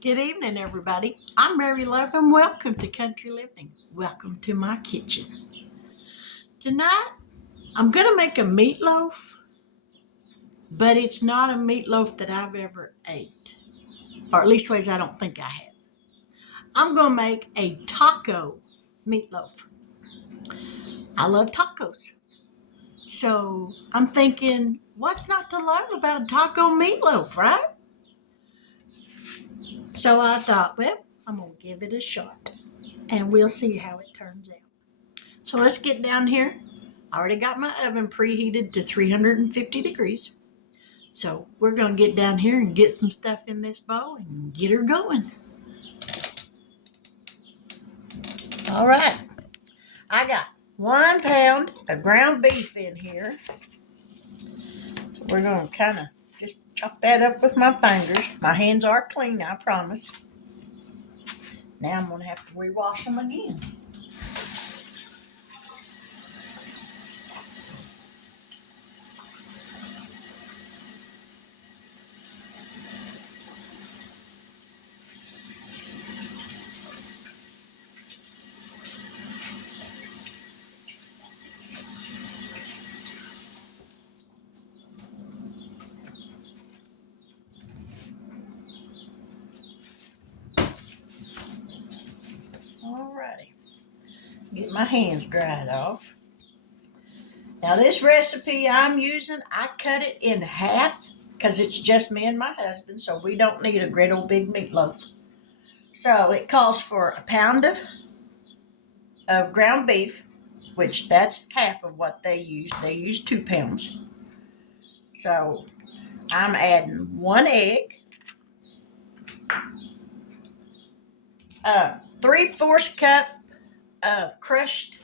Good evening, everybody. I'm Mary Love, and welcome to Country Living. Welcome to my kitchen. Tonight, I'm going to make a meatloaf, but it's not a meatloaf that I've ever ate, or at least ways I don't think I have. I'm going to make a taco meatloaf. I love tacos. So I'm thinking, what's not to love about a taco meatloaf, right? So I thought, well, I'm going to give it a shot, and we'll see how it turns out. So let's get down here. I already got my oven preheated to 350 degrees. So we're going to get down here and get some stuff in this bowl and get her going. All right. I got 1 pound of ground beef in here. So we're going to kind of just chop that up with my fingers. My hands are clean, I promise. Now I'm going to have to rewash them again. Alrighty. Get my hands dried off. Now this recipe I'm using, I cut it in half because it's just me and my husband, so we don't need a great old big meatloaf. So it calls for 1 pound of ground beef, which that's half of what they use. They use 2 pounds. So I'm adding 1 egg, 3/4 cup of crushed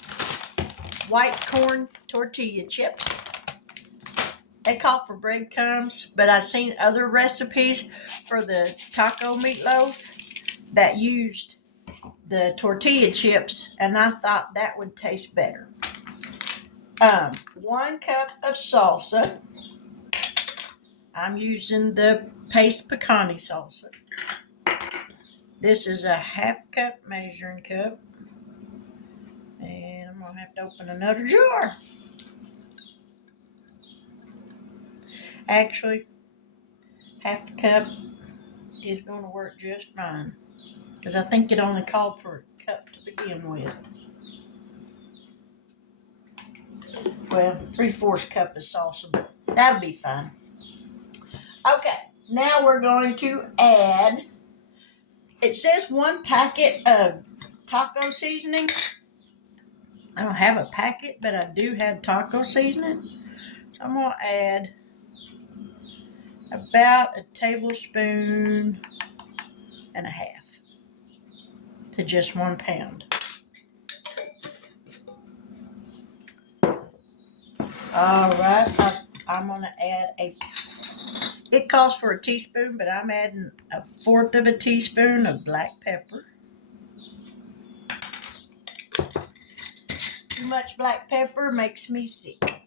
white corn tortilla chips. They call for breadcrumbs, but I've seen other recipes for the taco meatloaf that used the tortilla chips, and I thought that would taste better. 1 cup of salsa. I'm using the paste pecani salsa. This is a 1/2 cup measuring cup. And I'm going to have to open another jar. Actually, 1/2 cup is going to work just fine, because I think it only called for a cup to begin with. Well, 3/4 cup of salsa, but that'll be fine. Okay, now we're going to add, it says 1 packet of taco seasoning. I don't have a packet, but I do have taco seasoning. So I'm going to add about 1.5 tablespoons to just 1 pound. All right, I'm going to add it calls for a teaspoon, but I'm adding 1/4 of a teaspoon of black pepper. Too much black pepper makes me sick.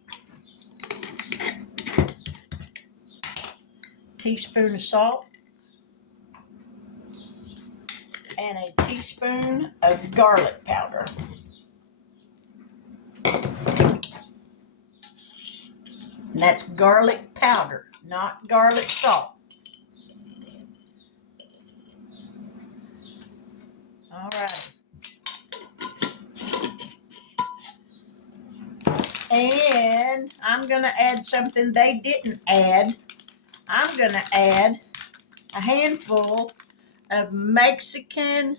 Teaspoon of salt. And a teaspoon of garlic powder. And that's garlic powder, not garlic salt. All right. And I'm going to add something they didn't add. I'm going to add a handful of Mexican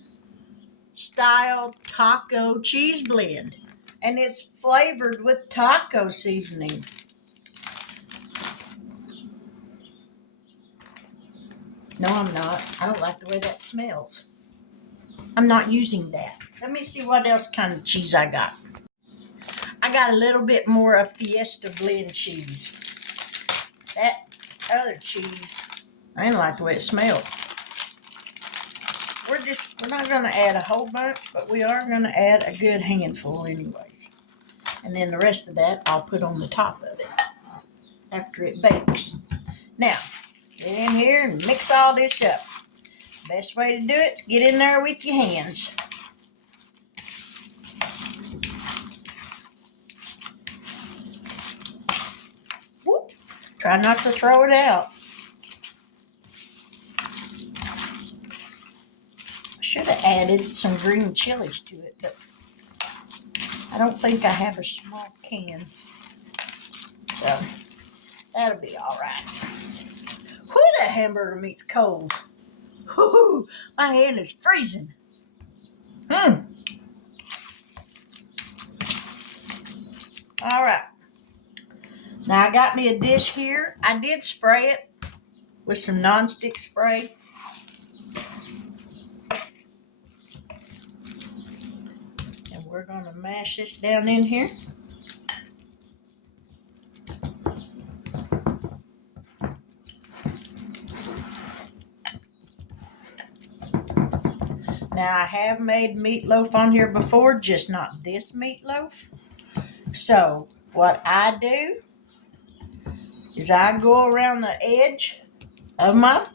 style taco cheese blend. And it's flavored with taco seasoning. No, I'm not. I don't like the way that smells. I'm not using that. Let me see what else kind of cheese I got. I got a little bit more of Fiesta blend cheese. That other cheese, I didn't like the way it smelled. We're not going to add a whole bunch, but we are going to add a good handful anyways. And then the rest of that I'll put on the top of it after it bakes. Now, get in here and mix all this up. Best way to do it is get in there with your hands. Whoop. Try not to throw it out. I should have added some green chilies to it, but I don't think I have a small can. So that'll be all right. Whew, that hamburger meat's cold. Whoo, my hand is freezing. All right. Now I got me a dish here. I did spray it with some nonstick spray. And we're going to mash this down in here. Now I have made meatloaf on here before, just not this meatloaf. So what I do is I go around the edge of my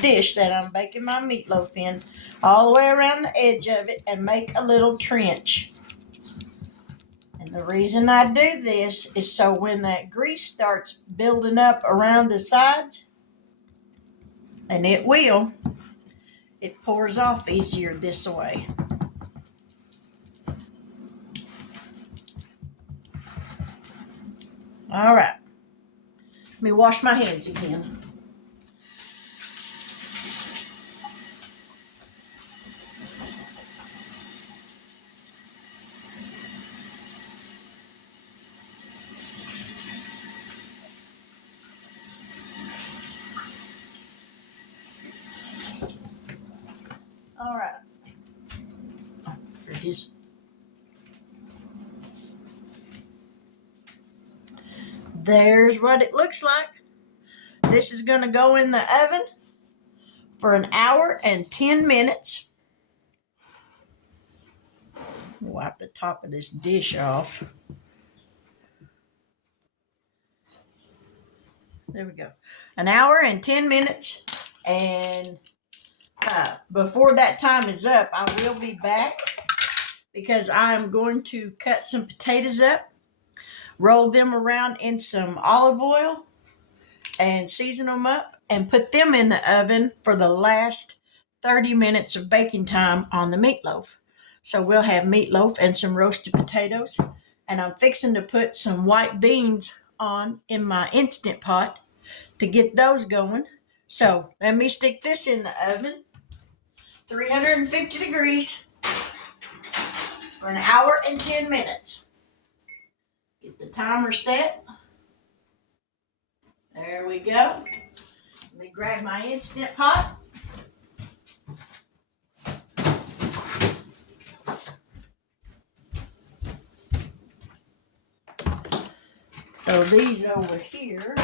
dish that I'm baking my meatloaf in, all the way around the edge of it, and make a little trench. And the reason I do this is so when that grease starts building up around the sides, and it will, it pours off easier this way. All right. Let me wash my hands again. All right. Oh, there it is. There's what it looks like. This is going to go in the oven for 1 hour and 10 minutes. Wipe the top of this dish off. There we go. 1 hour and 10 minutes. And before that time is up, I will be back because I'm going to cut some potatoes up, roll them around in some olive oil, and season them up and put them in the oven for the last 30 minutes of baking time on the meatloaf. So we'll have meatloaf and some roasted potatoes. And I'm fixing to put some white beans on in my Instant Pot to get those going. So let me stick this in the oven, 350 degrees, for 1 hour and 10 minutes. Get the timer set. There we go. Let me grab my Instant Pot. Throw these over here.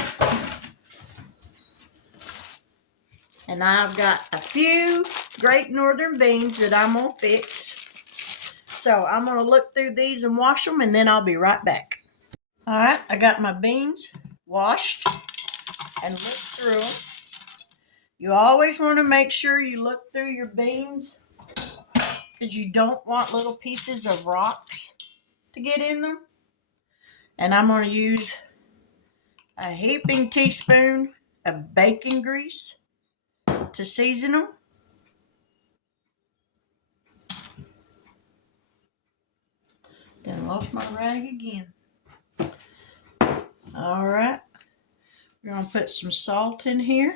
And I've got a few Great Northern beans that I'm going to fix. So I'm going to look through these and wash them, and then I'll be right back. All right, I got my beans washed and looked through them. You always want to make sure you look through your beans because you don't want little pieces of rocks to get in them. And I'm going to use a heaping teaspoon of bacon grease to season them. Then lost my rag again. All right, we're going to put some salt in here.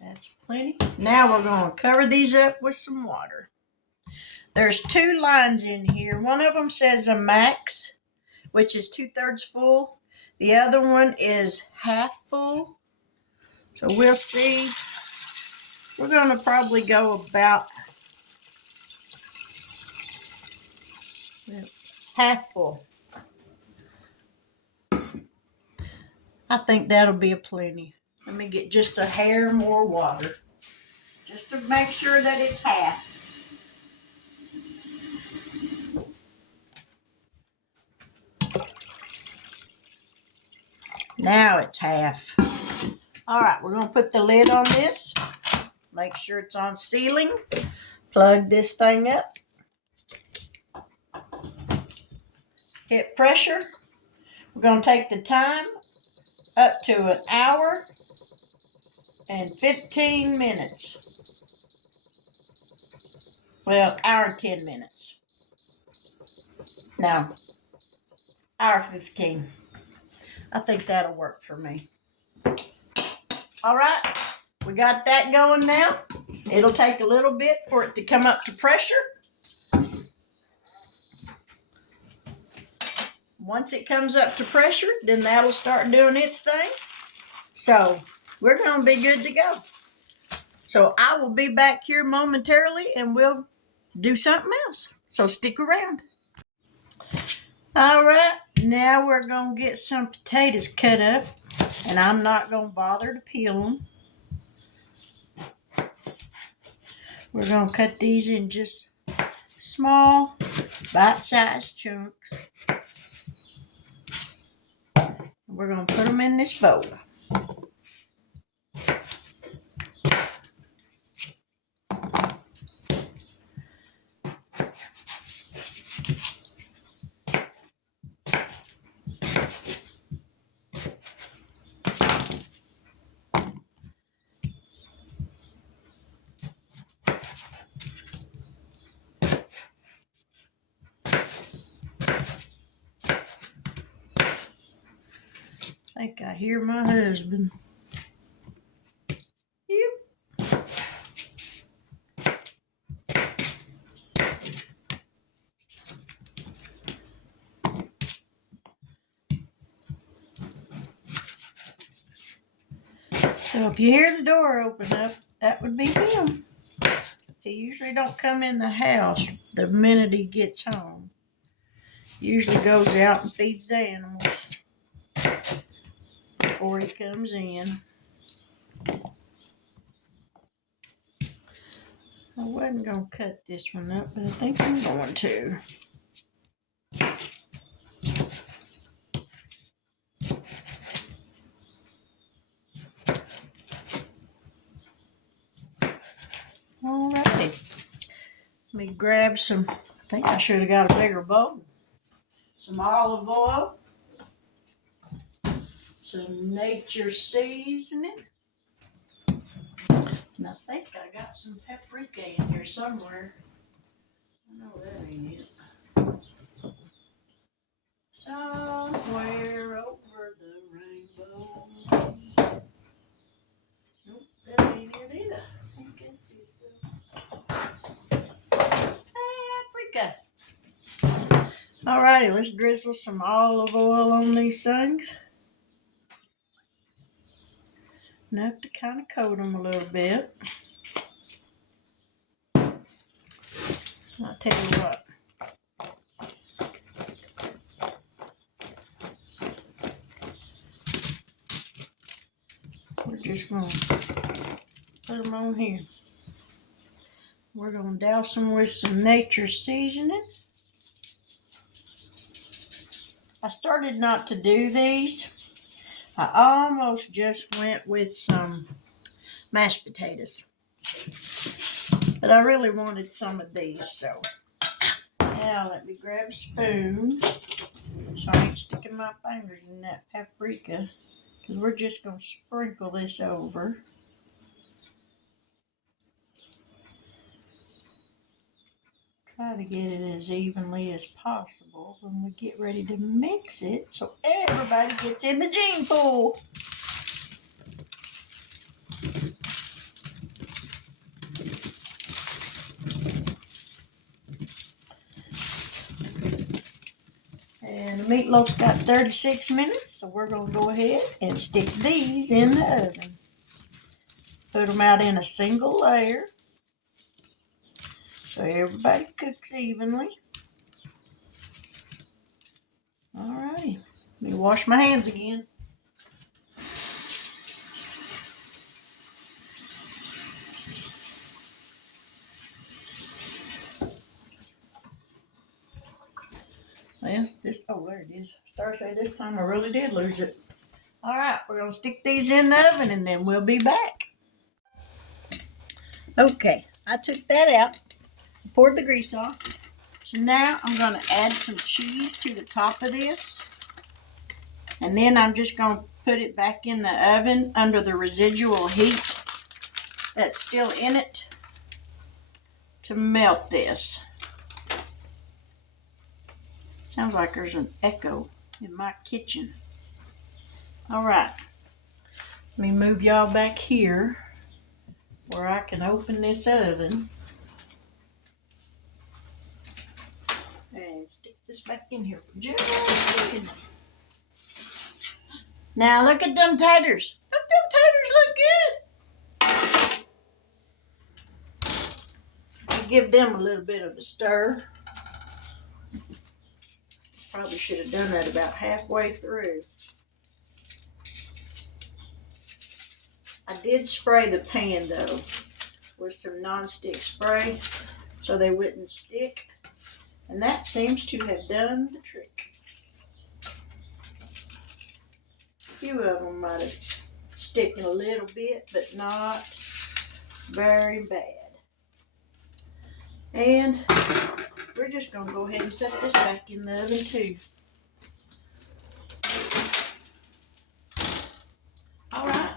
That's plenty. Now we're going to cover these up with some water. There's 2 lines in here. One of them says a max, which is 2/3 full. The other one is half full. So we'll see. We're going to probably go about half full. I think that'll be a plenty. Let me get just a hair more water, just to make sure that it's half. Now it's half. All right, we're going to put the lid on this. Make sure it's on sealing. Plug this thing up. Hit pressure. We're going to take the time up to an hour and 15 minutes. Well, hour and 10 minutes. No, hour 15. I think that'll work for me. All right, we got that going now. It'll take a little bit for it to come up to pressure. Once it comes up to pressure, then that'll start doing its thing. So we're going to be good to go. So I will be back here momentarily and we'll do something else. So stick around. All right, now we're going to get some potatoes cut up, and I'm not going to bother to peel them. We're going to cut these in just small, bite-sized chunks. We're going to put them in this bowl. I think I hear my husband. Yep. So if you hear the door open up, that would be him. He usually don't come in the house the minute he gets home. Usually goes out and feeds the animals before he comes in. I wasn't going to cut this one up, but I think I'm going to. Alrighty. Let me grab some, I think I should have got a bigger bowl. Some olive oil. Some nature seasoning. And I think I got some paprika in here somewhere. I know that ain't it. Somewhere over the rainbow. Nope, that ain't it either. I think that's it. Paprika. Alrighty, let's drizzle some olive oil on these things. Enough to kind of coat them a little bit. I'll tell you what. We're just going to put them on here. We're going to douse them with some nature seasoning. I started not to do these. I almost just went with some mashed potatoes. But I really wanted some of these, so. Now let me grab a spoon so I ain't sticking my fingers in that paprika. Because we're just going to sprinkle this over. Try to get it as evenly as possible when we get ready to mix it so everybody gets in the gene pool. And the meatloaf's got 36 minutes, so we're going to go ahead and stick these in the oven. Put them out in a single layer so everybody cooks evenly. Alrighty, let me wash my hands again. Well, oh, there it is. Star say this time I really did lose it. All right, we're going to stick these in the oven and then we'll be back. Okay, I took that out, poured the grease off. So now I'm going to add some cheese to the top of this. And then I'm just going to put it back in the oven under the residual heat that's still in it to melt this. Sounds like there's an echo in my kitchen. All right, let me move y'all back here where I can open this oven and stick this back in here for just a second. Now look at them taters. Look, them taters look good. I'll give them a little bit of a stir. Probably should have done that about halfway through. I did spray the pan though with some non-stick spray so they wouldn't stick, and that seems to have done the trick. A few of them might have sticking a little bit, but not very bad. And we're just going to go ahead and set this back in the oven too. All right.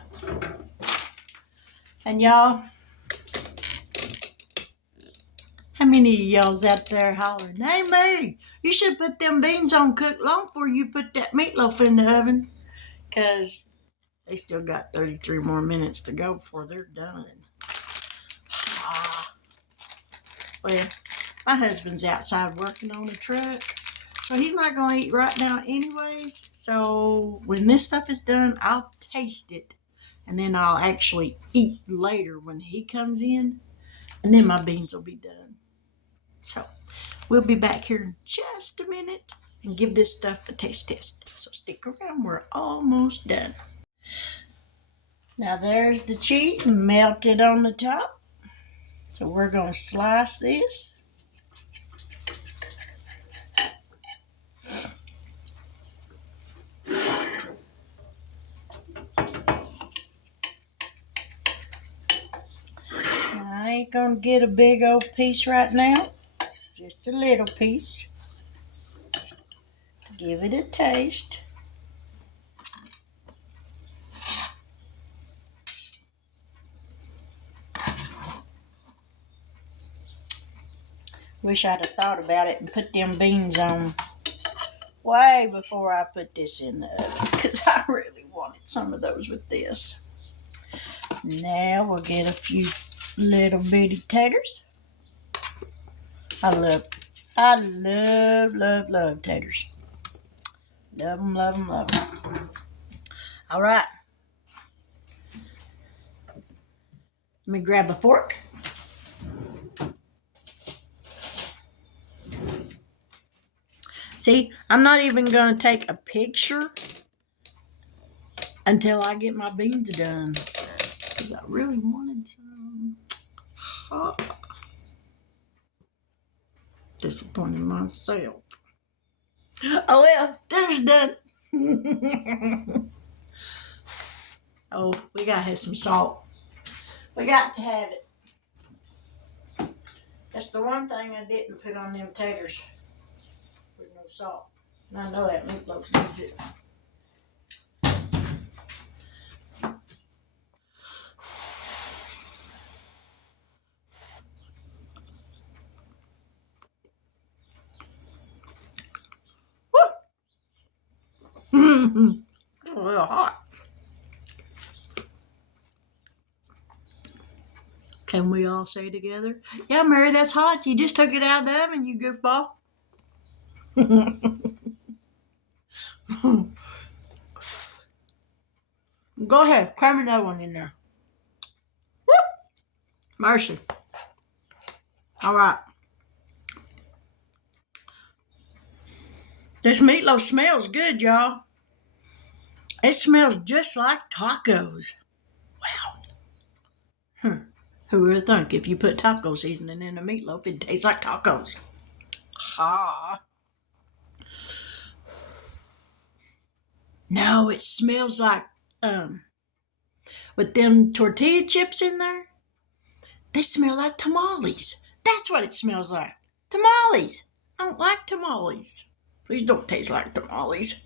And y'all, how many of y'all's out there hollering, "Hey, me, you should put them beans on cook long before you put that meatloaf in the oven"? Because they still got 33 more minutes to go before they're done. Well, my husband's outside working on a truck, so he's not going to eat right now anyways. So when this stuff is done, I'll taste it, and then I'll actually eat later when he comes in, and then my beans will be done. So we'll be back here in just a minute and give this stuff a taste test. So stick around, we're almost done. Now there's the cheese melted on the top. So we're going to slice this. I ain't going to get a big old piece right now. Just a little piece. Give it a taste. Wish I'd have thought about it and put them beans on way before I put this in the oven, because I really wanted some of those with this. Now we'll get a few little bitty taters. I love taters. Love them, love them, love them. All right. Let me grab a fork. See, I'm not even going to take a picture until I get my beans done, because I really wanted some. Disappointing myself. Oh well, dinner's done. Oh, we gotta have some salt. We got to have it. That's the one thing I didn't put on them taters. With no salt. And I know that meatloaf needs it. Woo! It's a little hot. Can we all say together? Yeah, Mary, that's hot. You just took it out of the oven, you goofball. Go ahead, cram another one in there. Woo! Mercy. All right. This meatloaf smells good, y'all. It smells just like tacos. Wow. Who would have thunk if you put taco seasoning in a meatloaf, it tastes like tacos. Ha. No, it smells like with them tortilla chips in there. They smell like tamales. That's what it smells like. Tamales. I don't like tamales. Please don't taste like tamales.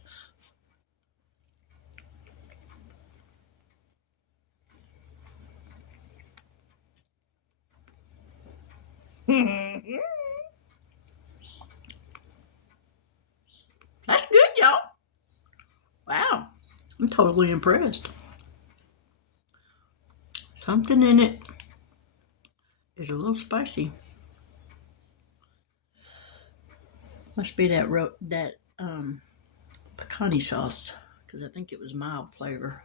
That's good, y'all. Wow. I'm totally impressed. Something in it is a little spicy. Must be that pecani sauce, because I think it was mild flavor.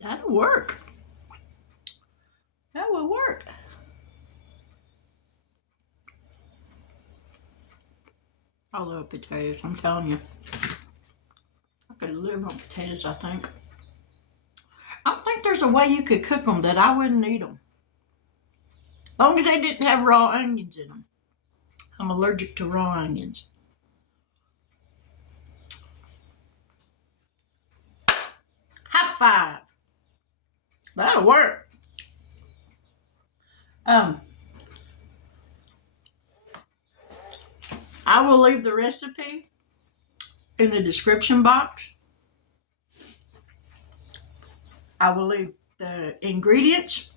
That'll work. That will work. I love potatoes, I'm telling you. I could live on potatoes, I think. I don't think there's a way you could cook them that I wouldn't eat them. As long as they didn't have raw onions in them. I'm allergic to raw onions. High five. That'll work. Um, I will leave the recipe in the description box. I will leave the ingredients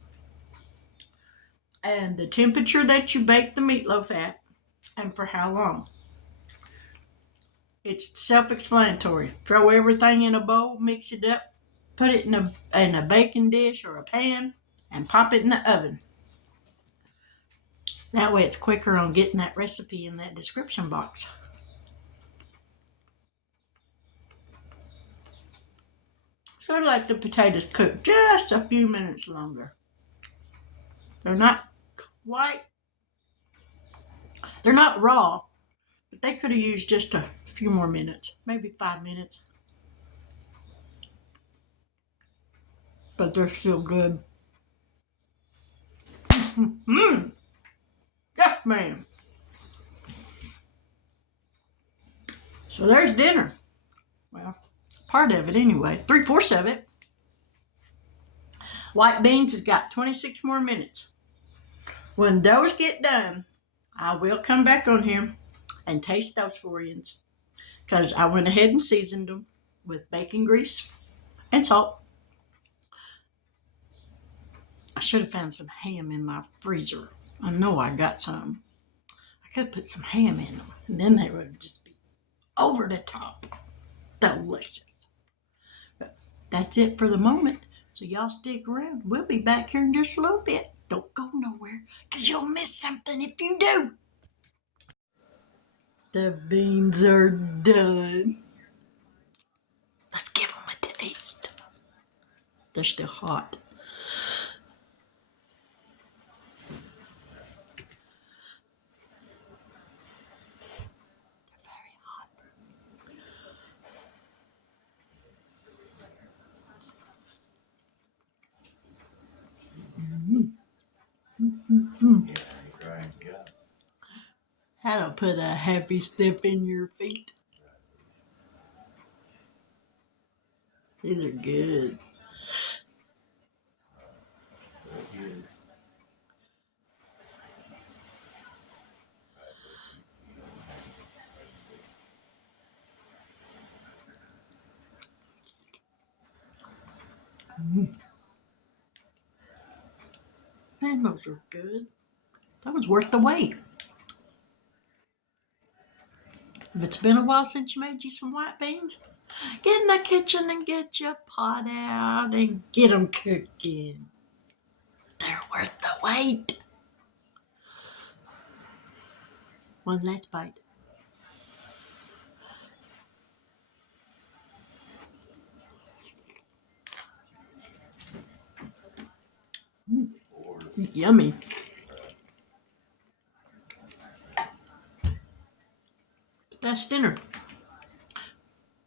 and the temperature that you bake the meatloaf at and for how long. It's self-explanatory. Throw everything in a bowl, mix it up, put it in a baking dish or a pan, and pop it in the oven. That way it's quicker on getting that recipe in that description box. So let the potatoes cook just a few minutes longer. They're not quite, they're not raw, but they could have used just a few more minutes, maybe 5 minutes. But they're still good. Yes, ma'am. So there's dinner. Well, part of it anyway. 3/4 of it. White beans has got 26 more minutes. When those get done, I will come back on here and taste those for you. Because I went ahead and seasoned them with bacon grease and salt. I should have found some ham in my freezer. I know I got some. I could put some ham in them, and then they would just be over the top. Delicious. But that's it for the moment. So y'all stick around. We'll be back here in just a little bit. Don't go nowhere, because you'll miss something if you do. The beans are done. Let's give them a taste. They're still hot. That'll put a happy step in your feet. These are good. Man, those are good. That was worth the wait. If it's been a while since you made you some white beans, get in the kitchen and get your pot out and get them cooking. They're worth the wait. One last bite. Yummy. That's dinner.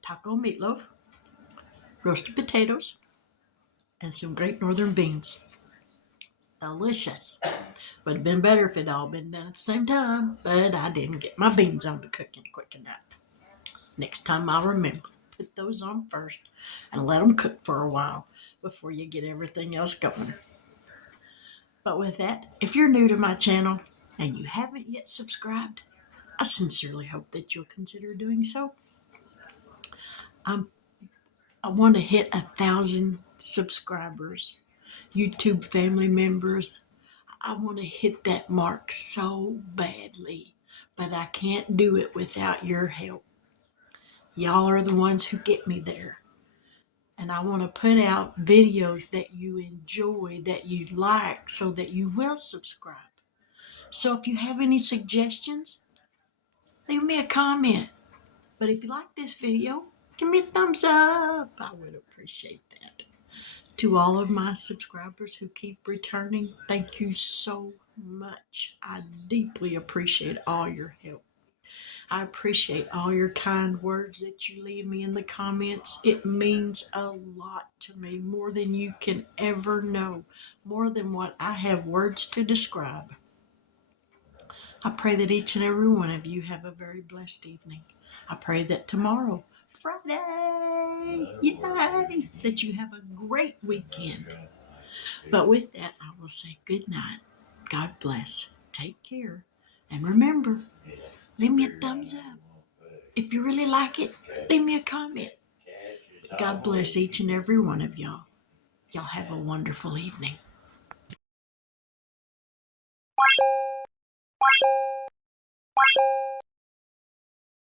Taco meatloaf, roasted potatoes, and some great northern beans. Delicious. Would have been better if it all been done at the same time, but I didn't get my beans on to cooking quick enough. Next time I'll remember. Put those on first and let them cook for a while before you get everything else going. But with that, if you're new to my channel and you haven't yet subscribed, I sincerely hope that you'll consider doing so. I want to hit 1,000 subscribers, YouTube family members. I want to hit that mark so badly, but I can't do it without your help. Y'all are the ones who get me there. And I want to put out videos that you enjoy, that you like, so that you will subscribe. So if you have any suggestions, leave me a comment. But if you like this video, give me a thumbs up. I would appreciate that. To all of my subscribers who keep returning, thank you so much. I deeply appreciate all your help. I appreciate all your kind words that you leave me in the comments. It means a lot to me, more than you can ever know, more than what I have words to describe. I pray that each and every one of you have a very blessed evening. I pray that tomorrow, Friday, yay, that you have a great weekend. But with that, I will say good night. God bless. Take care. And remember, leave me a thumbs up. If you really like it, leave me a comment. God bless each and every one of y'all. Y'all have a wonderful evening.